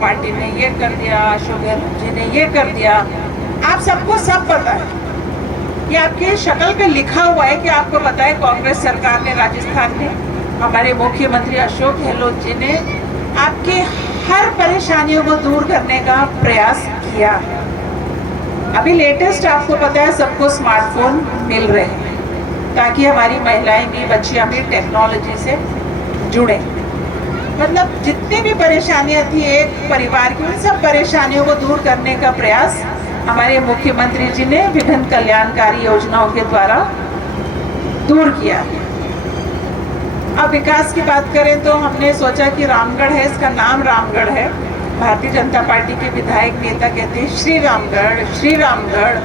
Party ने ये कर दिया, अशोक गहलोत जी ने ये कर दिया। आप सबको सब पता है कि आपकी शक्ल पे लिखा हुआ है कि आपको पता है कांग्रेस सरकार ने राजस्थान में हमारे मुख्यमंत्री अशोक गहलोत जी ने आपकी हर परेशानियों को दूर करने का प्रयास किया है। अभी लेटेस्ट आपको पता है सबको स्मार्टफोन मिल रहे हैं ताकि हमारी महिलाएं भी बच्चियां भी टेक्नोलॉजी से जुड़े। मतलब जितनी भी परेशानियां थी एक परिवार की, उन सब परेशानियों को दूर करने का प्रयास हमारे मुख्यमंत्री जी ने विभिन्न कल्याणकारी योजनाओं के द्वारा दूर किया है। अब विकास की बात करें तो हमने सोचा कि रामगढ़ है, इसका नाम रामगढ़ है। भारतीय जनता पार्टी के विधायक नेता कहते हैं श्री रामगढ़,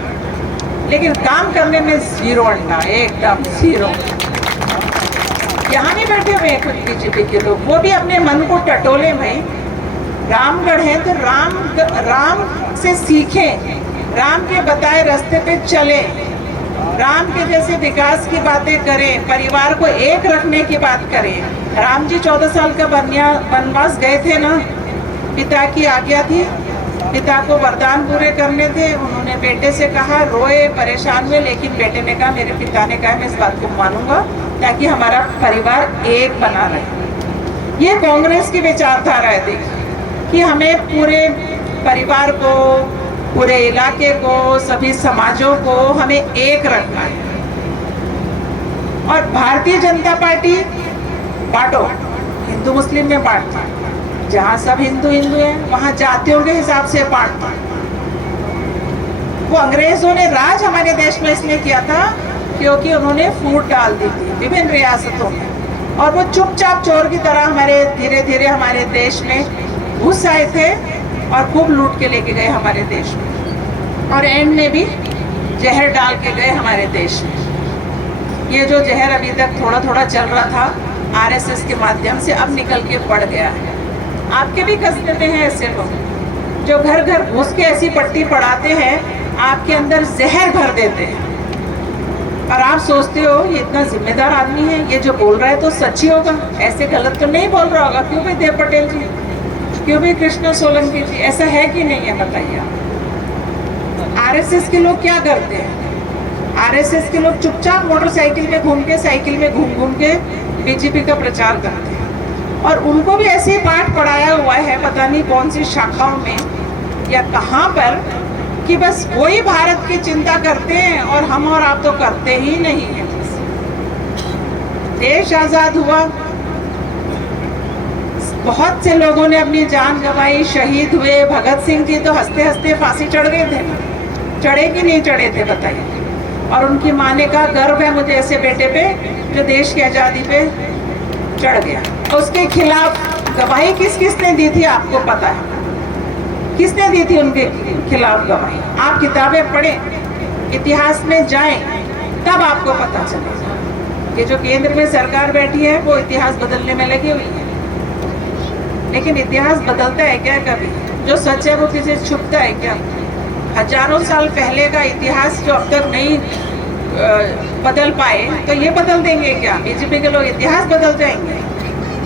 लेकिन काम करने में जीरो अंडा, एकदम जीरो। यहाँ भी बैठे हुए हैं कुछ बीजेपी के लोग, वो भी अपने मन को टटोले में रामगढ़ है तो राम से सीखें, राम के बताए रास्ते पे चले, राम के जैसे विकास की बातें करें, परिवार को एक रखने की बात करें। राम जी 14 साल का वनवास गए थे ना, पिता की आज्ञा थी, पिता को वरदान पूरे करने थे। उन्होंने बेटे से कहा, रोए परेशान हुए, लेकिन बेटे ने कहा, मेरे पिता ने कहा मैं इस बात को मानूंगा ताकि हमारा परिवार एक बना रहे। ये कांग्रेस की विचारधारा है देखिए कि हमें पूरे परिवार को, पूरे इलाके को, सभी समाजों को हमें एक रखना है। और भारतीय जनता पार्टी बांटो, हिंदू मुस्लिम में बांटता, जहाँ सब हिंदू है वहाँ जातियों के हिसाब से बांटता। वो अंग्रेजों ने राज हमारे देश में इसलिए किया था क्योंकि उन्होंने फूट डाल दी थी विभिन्न रियासतों में, और वो चुपचाप चोर की तरह हमारे धीरे धीरे हमारे देश में घुस आए थे और खूब लूट के लेके गए हमारे देश में, और एंड में भी जहर डाल के गए हमारे देश में। ये जो जहर अभी तक थोड़ा थोड़ा चल रहा था आरएसएस के माध्यम से, अब निकल के पड़ गया है। आपके भी कस्बे में हैं ऐसे लोग जो घर घर घुस के ऐसी पट्टी पढ़ाते हैं, आपके अंदर जहर भर देते हैं, और आप सोचते हो ये इतना जिम्मेदार आदमी है, ये जो बोल रहा है तो सच ही होगा, ऐसे गलत तो नहीं बोल रहा होगा। क्यों भाई देव पटेल जी, क्यों भी कृष्ण सोलंकी जी, ऐसा है कि नहीं है बताइए। आरएसएस के लोग क्या करते हैं? आरएसएस के लोग चुपचाप मोटरसाइकिल में घूम के, साइकिल में घूम के बीजेपी का प्रचार करते हैं, और उनको भी ऐसे ही पाठ पढ़ाया हुआ है पता नहीं कौन सी शाखाओं में या कहाँ पर, कि बस वही भारत की चिंता करते हैं और हम और आप तो करते ही नहीं हैं। देश आजाद हुआ, बहुत से लोगों ने अपनी जान गंवाई, शहीद हुए। भगत सिंह जी तो हंसते हंसते फांसी चढ़ गए थे, चढ़े कि नहीं चढ़े थे बताइए। और उनकी माँ ने कहा, गर्व है मुझे ऐसे बेटे पे जो देश की आज़ादी पे चढ़ गया। उसके खिलाफ गवाही किसने दी थी आपको पता है? किसने दी थी उनके खिलाफ गवाही? आप किताबें पढ़ें, इतिहास में जाएं, तब आपको पता चलेगा कि जो केंद्र में सरकार बैठी है वो इतिहास बदलने में लगी हुई है। लेकिन इतिहास बदलता है क्या कभी? जो सच है वो किसी से छुपता है क्या? हजारों साल पहले का इतिहास जो अब तक नहीं बदल पाए तो ये बदल देंगे क्या? बीजेपी के लोग इतिहास बदल जाएंगे?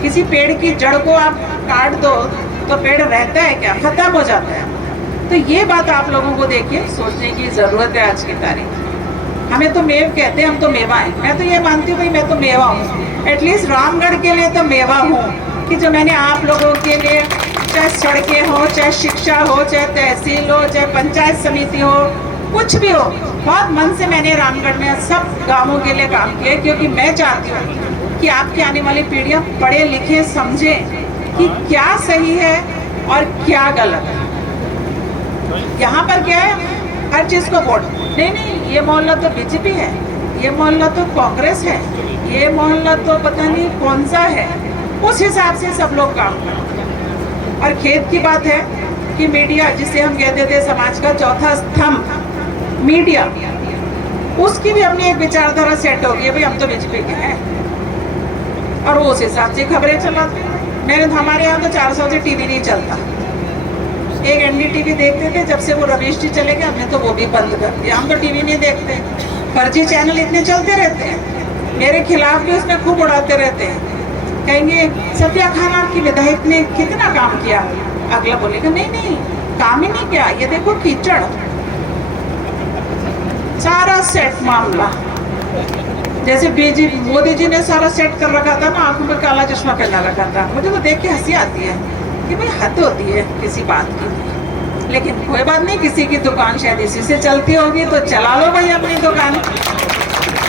किसी पेड़ की जड़ को आप काट दो तो पेड़ रहता है क्या? खत्म हो जाता है। तो ये बात आप लोगों को देखिए सोचने की ज़रूरत है। आज की तारीख हमें तो मेव कहते हैं, हम तो मेवा हैं। मैं तो ये मानती हूँ भाई मैं तो मेवा हूँ, एटलीस्ट रामगढ़ के लिए तो मेवा हूँ कि जो मैंने आप लोगों के लिए, चाहे सड़कें हो, चाहे शिक्षा हो, चाहे तहसील हो, चाहे पंचायत समिति हो, कुछ भी हो, बहुत मन से मैंने रामगढ़ में सब गाँवों के लिए काम किया, क्योंकि मैं चाहती हूँ कि आपकी आने वाली पीढ़ियाँ पढ़े लिखे समझें कि क्या सही है और क्या गलत है। यहाँ पर क्या है, हर चीज़ को वोट, नहीं ये मोहल्ला तो बीजेपी है, ये मोहल्ला तो कांग्रेस है, ये मोहल्ला तो पता नहीं कौन सा है। उस हिसाब से सब लोग काम करते हैं। और खेत की बात है कि मीडिया, जिसे हम कहते थे समाज का चौथा स्तंभ मीडिया, उसकी भी अपनी एक विचारधारा सेट हो गई है, भाई हम तो बीजेपी के हैं, और वो उस हिसाब से खबरें चलाते हैं। हमारे यहाँ तो 400 से टीवी नहीं चलता। एक एनडीटीवी देखते थे, जब से वो रमेश जी चले गए हमने तो वो भी बंद कर दिया। हम तो टीवी नहीं देखते, फर्जी चैनल इतने चलते रहते हैं, मेरे खिलाफ भी उसमें खूब उड़ाते रहते हैं। कहेंगे सत्या खान आपकी विधायक ने कितना काम किया, अगला बोलेगा नहीं नहीं काम ही नहीं किया, ये देखो कीचड़, सारा सेट मामला। जैसे मोदी जी ने सारा सेट कर रखा था ना, आंखों में काला चश्मा पहना रखा था। मुझे तो देख के हंसी आती है कि भाई हद होती है किसी बात की। लेकिन कोई बात नहीं, किसी की दुकान शायद इसी से चलती होगी तो चला लो भाई अपनी दुकान।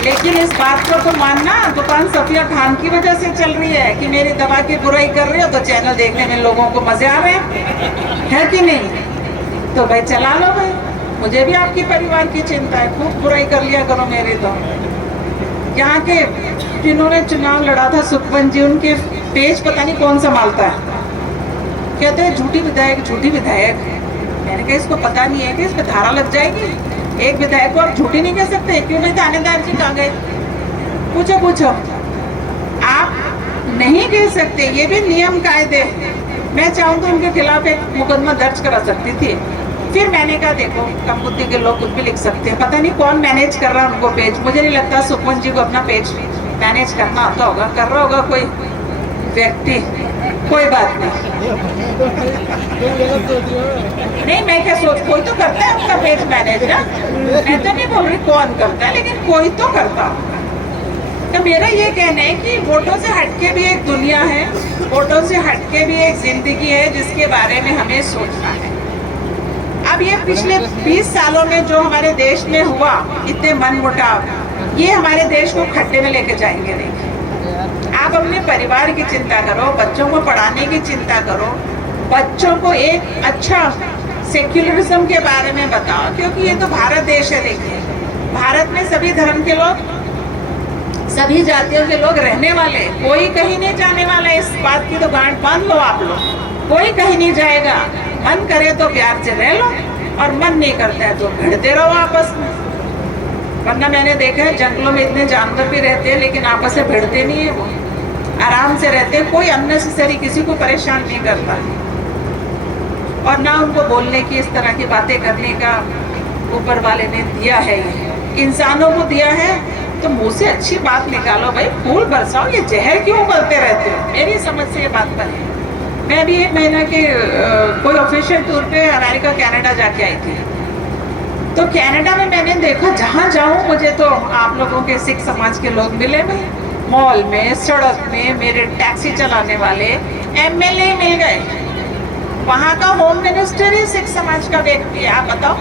लेकिन इस बात को तो मानना, दुकान सफिया खान की वजह से चल रही है कि मेरी दवा की बुराई कर रही हो तो चैनल देखने में लोगों को मजे आ रहे हैं, है कि नहीं? तो भाई चला लो भाई, मुझे भी आपकी परिवार की चिंता है, खूब बुराई कर लिया करो मेरी। तो यहाँ के जिन्होंने चुनाव लड़ा था सुखवंत जी, उनके पेज पता नहीं कौन संभालता है, कहते हैं झूठी विधायक झूठी विधायक। मैंने कहा इसको पता नहीं है कि इस पे धारा लग जाएगी, एक विधायक को आप झूठी नहीं कह सकते। क्यों भाई थानेदार जी कहाँ गए? पूछो आप नहीं कह सकते, ये भी नियम कायदे। मैं चाहूँ तो उनके खिलाफ एक मुकदमा दर्ज करा सकती थी। फिर मैंने कहा देखो कम बुद्धि के लोग कुछ भी लिख सकते हैं, पता नहीं कौन मैनेज कर रहा है उनको पेज। मुझे नहीं लगता सुखवंत जी को अपना पेज मैनेज करना आता होगा, कर रहा होगा कोई व्यक्ति, कोई बात नहीं, मैं क्या सोच, कोई तो करता है अपना पेज मैनेज ना। मैं तो नहीं बोल रही कौन करता है, लेकिन कोई तो करता। तो मेरा ये कहना है कि वोटों से हटके भी एक दुनिया है, वोटों से हटके भी एक जिंदगी है जिसके बारे में हमें सोचना है। अब ये पिछले 20 सालों में जो हमारे देश में हुआ, इतने मनमुटाव, ये हमारे देश को खड्डे में लेके जाएंगे नहीं। आप अपने परिवार की चिंता करो, बच्चों को पढ़ाने की चिंता करो, बच्चों को एक अच्छा सेक्युलरिज्म के बारे में बताओ, क्योंकि ये तो भारत देश है। देखिए भारत में सभी धर्म के लोग, सभी जातियों के लोग रहने वाले, कोई कहीं नहीं जाने वाला। इस बात की तो गांठ बांध लो आप लोग, कोई कहीं नहीं जाएगा। मन करे तो प्यार से रह लो, और मन नहीं करता है तो भिड़ते रहो आपस में। वरना मैंने देखा है जंगलों में इतने जानवर भी रहते हैं लेकिन आपस में भिड़ते नहीं है, वो आराम से रहते हैं, कोई अननेसेसरी किसी को परेशान नहीं करता। और ना उनको बोलने की, इस तरह की बातें करने का ऊपर वाले ने दिया है। ये इंसानों को दिया है तो मुंह से अच्छी बात निकालो भाई, फूल बरसाओ, ये जहर क्यों उगलते रहते हो? मेरी समझ से ये बात बनी। मैं भी 1 महीना के कोई ऑफिशियल टूर पे अमेरिका कनाडा जाके आई थी। तो कनाडा में मैंने देखा, जहाँ जाऊँ मुझे तो आप लोगों के सिख समाज के लोग मिले भाई, मॉल में, सड़क में, मेरे टैक्सी चलाने वाले MLA मिल गए। वहाँ का होम मिनिस्टर ही सिख समाज का व्यक्ति है। आप बताओ,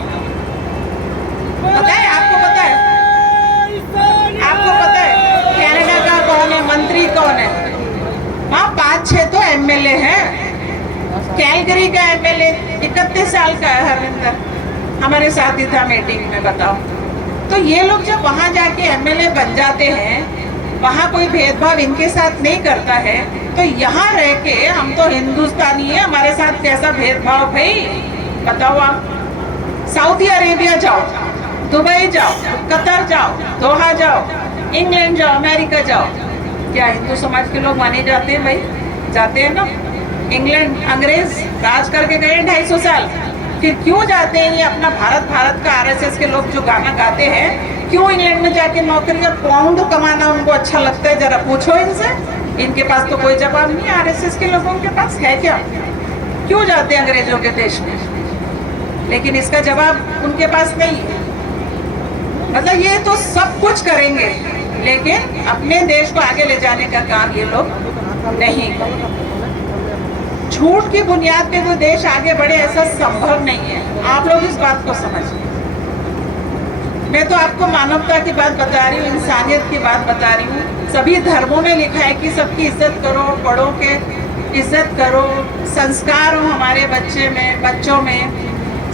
पता है आपको? पता है आपको? पता है कनाडा का कौन है मंत्री, कौन है वहाँ? 5-6 तो MLA है। कैलगरी का MLA 31 साल का है, हरविंदर, हमारे साथ ही था मीटिंग में। बताओ, तो ये लोग जब वहाँ जाके MLA बन जाते हैं, वहाँ कोई भेदभाव इनके साथ नहीं करता है, तो यहाँ रह के हम तो हिंदुस्तानी है, हमारे साथ कैसा भेदभाव भाई? बताओ आप। सऊदी अरेबिया जाओ, दुबई जाओ, कतर जाओ, दोहा जाओ, इंग्लैंड जाओ, अमेरिका जाओ, क्या हिंदू समाज के लोग माने जाते हैं भाई? जाते हैं ना। इंग्लैंड अंग्रेज राज करके गए 250 साल, फिर क्यों जाते हैं? ये अपना भारत भारत का RSS के लोग जो गाना गाते हैं, क्यों इंग्लैंड में जाके नौकरी और पाउंड कमाना उनको अच्छा लगता है? जरा पूछो इनसे, इनके पास तो कोई जवाब नहीं है। RSS के लोगों के पास है क्या? क्यों जाते हैं अंग्रेजों के देश में? लेकिन इसका जवाब उनके पास नहीं है। मतलब ये तो सब कुछ करेंगे लेकिन अपने देश को आगे ले जाने का काम ये लोग नहीं करेंगे। झूठ की बुनियाद पे तो देश आगे बढ़े ऐसा संभव नहीं है। आप लोग इस बात को समझिए। मैं तो आपको मानवता की बात बता रही हूँ, इंसानियत की बात बता रही हूँ। सभी धर्मों में लिखा है कि सबकी इज्जत करो, बड़ों के इज्जत करो, संस्कार हो हमारे बच्चों में,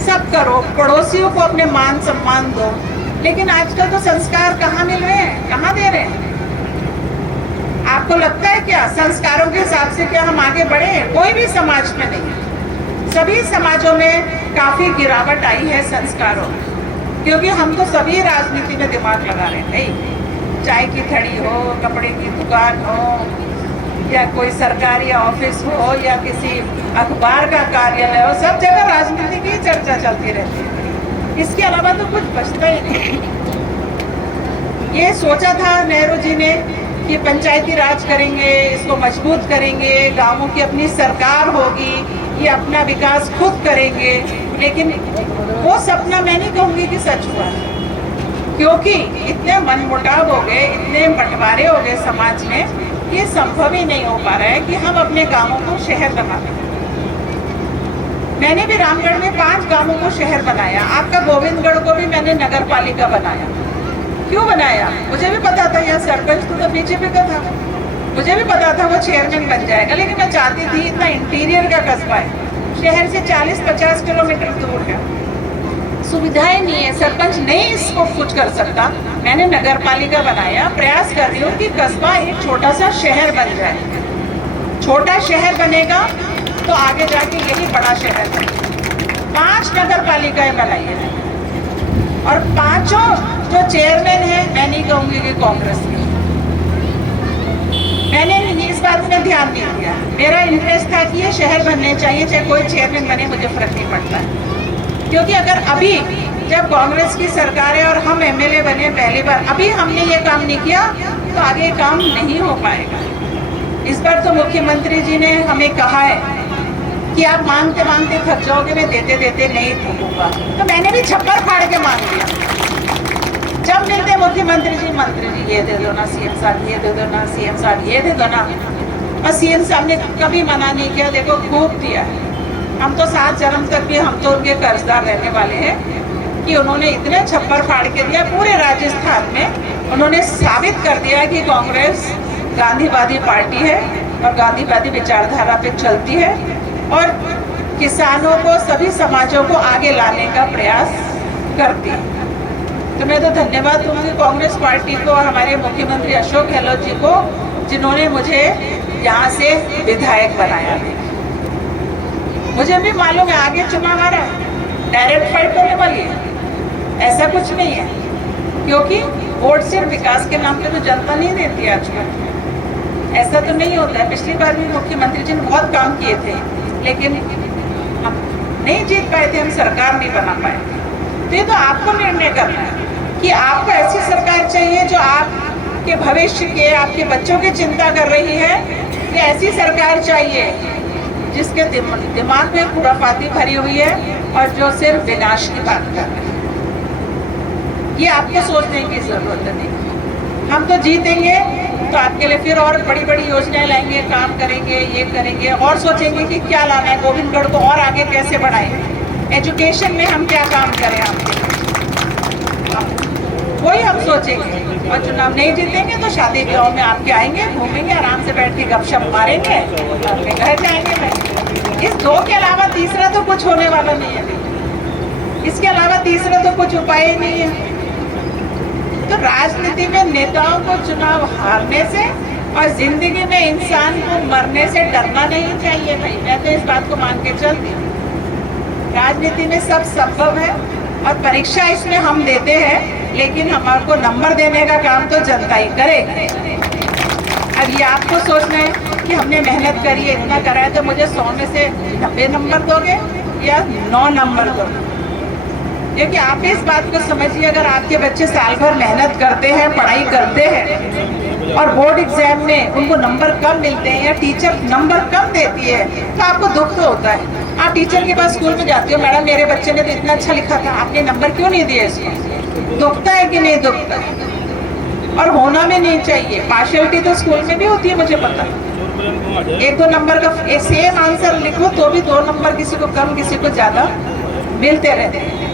सब करो, पड़ोसियों को अपने मान सम्मान दो। लेकिन आजकल तो संस्कार कहाँ मिल रहे हैं, कहाँ दे रहे हैं? आपको लगता है क्या संस्कारों के हिसाब से क्या हम आगे बढ़े? कोई भी समाज में नहीं। सभी समाजों में काफी गिरावट आई है संस्कारों में, क्योंकि हम तो सभी राजनीति में दिमाग लगा रहे हैं भाई। चाय की थड़ी हो, कपड़े की दुकान हो, या कोई सरकारी ऑफिस हो, या किसी अखबार का कार्यालय हो, सब जगह राजनीति की चर्चा चलती रहती है। इसके अलावा तो कुछ बचता ही नहीं। ये सोचा था नेहरू जी ने कि पंचायती राज करेंगे, इसको मजबूत करेंगे, गांवों की अपनी सरकार होगी, ये अपना विकास खुद करेंगे। लेकिन वो सपना मैं नहीं कहूँगी कि सच हुआ, क्योंकि इतने मनमुटाव हो गए, इतने बंटवारे हो गए समाज में, ये संभव ही नहीं हो पा रहा है कि हम अपने गांवों को शहर बना दें। मैंने भी रामगढ़ में 5 गांवों को शहर बनाया, आपका गोविंदगढ़ को भी मैंने नगर पालिका बनाया। क्यों बनाया? मुझे भी पता था यहाँ सरपंच तो बीजेपी का था, मुझे भी पता था वो चेयरमैन बन जाएगा, लेकिन मैं चाहती थी, इतना इंटीरियर का कस्बा है, शहर से 40-50 किलोमीटर दूर है, सुविधाएं नहीं है, सरपंच नहीं इसको कुछ कर सकता। मैंने नगर पालिका बनाया, प्रयास कर रही हूँ कि कस्बा एक छोटा सा शहर बन जाए। छोटा शहर बनेगा तो आगे जाके यही बड़ा शहर है। 5 नगर पालिकाएं बनाई है और 5 जो चेयरमैन है, मैं नहीं कहूँगी कि कांग्रेस के। मैंने इस बात में ध्यान नहीं दिया, मेरा इंटरेस्ट था कि ये शहर बनने चाहिए, चाहे कोई चेयरमैन बने, मुझे फर्क नहीं पड़ता है। क्योंकि अगर अभी जब कांग्रेस की सरकार है और हम एमएलए बने पहली बार, अभी हमने ये काम नहीं किया तो आगे काम नहीं हो पाएगा। इस बार तो मुख्यमंत्री जी ने हमें कहा है कि आप मांगते मांगते थक जाओगे, मैं देते देते नहीं थकूंगा। तो मैंने भी छप्पर फाड़ के मांग लिया। जब मिलते मुख्यमंत्री जी, मंत्री जी ये दे दो ना, सीएम साहब ये दे दो ना, सीएम साहब ये दे दो ना, और सीएम साहब ने कभी मना नहीं किया, देखो खूब दिया है। हम तो 7 जन्म तक भी हम तो उनके कर्जदार रहने वाले हैं कि उन्होंने इतने छप्पर फाड़ के दिया पूरे राजस्थान में। उन्होंने साबित कर दिया कि कांग्रेस गांधीवादी पार्टी है और गांधीवादी विचारधारा पे चलती है और किसानों को, सभी समाजों को आगे लाने का प्रयास करती है। तो मैं तो धन्यवाद दूंगी कांग्रेस पार्टी को और हमारे मुख्यमंत्री अशोक गहलोत जी को, जिन्होंने मुझे यहाँ से विधायक बनाया। मुझे भी मालूम है आगे चुनाव आ रहा है, डायरेक्ट फाइट होने वाली है, ऐसा कुछ नहीं है, क्योंकि वोट सिर्फ विकास के नाम पे तो जनता नहीं देती है आजकल, ऐसा तो नहीं होता है। पिछली बार भी मुख्यमंत्री जी ने बहुत काम किए थे, लेकिन हम नहीं जीत पाए थे, हम सरकार नहीं बना पाए। तो ये तो आपको निर्णय करना है कि आपको ऐसी सरकार चाहिए जो आपके भविष्य के, आपके बच्चों की चिंता कर रही है, या ऐसी सरकार चाहिए जिसके दिमाग में खुराफाती भरी हुई है और जो सिर्फ विनाश की बात कर रहे हैं। ये आपको सोचने की जरूरत नहीं। हम तो जीतेंगे तो आपके लिए फिर और बड़ी बड़ी योजनाएं लाएंगे, काम करेंगे, ये करेंगे और सोचेंगे कि क्या लाना है, गोविंदगढ़ को और आगे कैसे बढ़ाएंगे, एजुकेशन में हम क्या काम करें आपके, वही हम सोचेंगे। और चुनाव नहीं जीतेंगे तो शादी ब्याह में आपके आएंगे, घूमेंगे, आराम से बैठ के गपशप मारेंगे, अपने घर जाएंगे। इस 2 के अलावा तीसरा तो कुछ होने वाला नहीं है, इसके अलावा तीसरा तो कुछ उपाय ही नहीं है। तो राजनीति में नेताओं को चुनाव हारने से और जिंदगी में इंसान को मरने से डरना नहीं चाहिए भाई। मैं तो इस बात को मान के चलती हूँ, राजनीति में सब संभव है और परीक्षा इसमें हम देते हैं, लेकिन हमारे को नंबर देने का काम तो जनता ही करेगी। अब ये आपको सोचना है कि हमने मेहनत करी है, इतना करा है, तो मुझे 100 में से 90 नंबर दोगे या 9 नंबर दोगे? क्योंकि आप इस बात को समझिए, अगर आपके बच्चे साल भर मेहनत करते हैं, पढ़ाई करते हैं और बोर्ड एग्जाम में उनको नंबर कम मिलते हैं या टीचर नंबर कम देती है, तो आपको दुख तो होता है। आप टीचर के पास स्कूल में जाती हो, मैडम मेरे बच्चे ने तो इतना अच्छा लिखा था, आपने नंबर क्यों नहीं दिया इसको? दुखता है कि नहीं दुखता? और होना भी नहीं चाहिए। पार्शियलिटी तो स्कूल में भी होती है, मुझे पता है। 1-2 नंबर का सेम आंसर लिखो तो भी 2 नंबर किसी को कम, किसी को ज्यादा मिलते रहते हैं।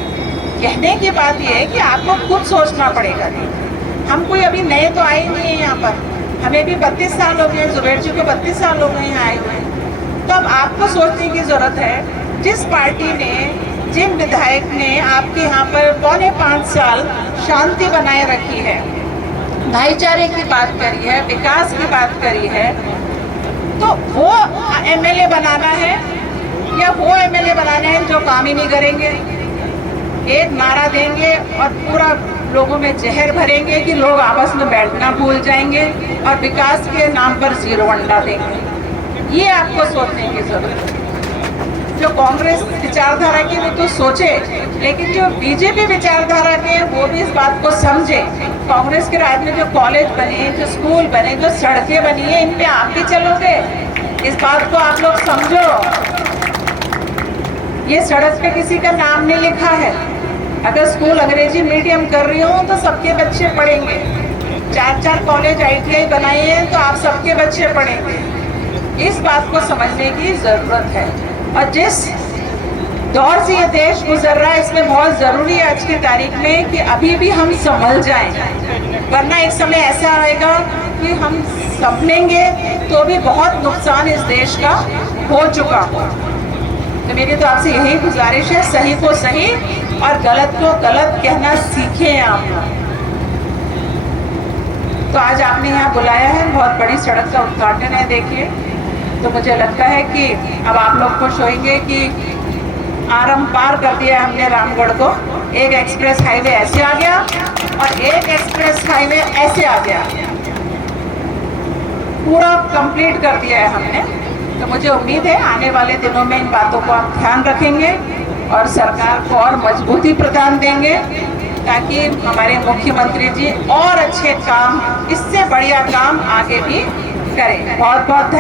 कहने की बात यह है कि आपको खुद सोचना पड़ेगा। हम कोई अभी नए तो आए नहीं है यहाँ पर, हमें भी 32 साल हो गए, जुबेर जी को 32 साल हो गए यहाँ आए हुए। तो अब आपको सोचने की जरूरत है, जिस पार्टी ने, जिन विधायक ने आपके यहाँ पर 4.25 साल शांति बनाए रखी है, भाईचारे की बात करी है, विकास की बात करी है, तो वो एमएलए बनाना है या वो एमएलए बनाना है जो काम ही नहीं करेंगे, एक नारा देंगे और पूरा लोगों में जहर भरेंगे कि लोग आपस में बैठना भूल जाएंगे और विकास के नाम पर 0 अंडा देंगे। ये आपको सोचने की जरूरत है। जो कांग्रेस विचारधारा के वो तो सोचे, लेकिन जो बीजेपी विचारधारा के वो भी इस बात को समझे। कांग्रेस के राज में जो कॉलेज बने, जो स्कूल बने, जो सड़कें बनी है, इन पे आप भी चलोगे, इस बात को आप लोग समझो। ये सड़क पे किसी का नाम नहीं लिखा है। अगर स्कूल अंग्रेजी मीडियम कर रही हो तो सबके बच्चे पढ़ेंगे। 4-4 कॉलेज ITI बनाए हैं तो आप सबके बच्चे पढ़ेंगे। इस बात को समझने की जरूरत है। और जिस दौर से ये देश गुजर रहा है, इसमें बहुत जरूरी है आज की तारीख में कि अभी भी हम संभल जाएं, वरना एक समय ऐसा आएगा कि हम संभलेंगे तो भी बहुत नुकसान इस देश का हो चुका हो। तो मेरी तो आपसे यही गुजारिश है, सही को सही और गलत को गलत कहना सीखें आप। तो आज आपने यहाँ बुलाया है, बहुत बड़ी सड़क का उद्घाटन है। देखिए, तो मुझे लगता है कि अब आप लोग खुश होंगे कि आरम पार कर दिया हमने रामगढ़ को। एक एक्सप्रेस हाईवे ऐसे आ गया और एक एक्सप्रेस हाईवे ऐसे आ गया, पूरा कंप्लीट कर दिया है हमने। तो मुझे उम्मीद है आने वाले दिनों में इन बातों को आप ध्यान रखेंगे और सरकार को और मजबूती प्रदान देंगे, ताकि हमारे मुख्यमंत्री जी और अच्छे काम, इससे बढ़िया काम आगे भी करें। बहुत बहुत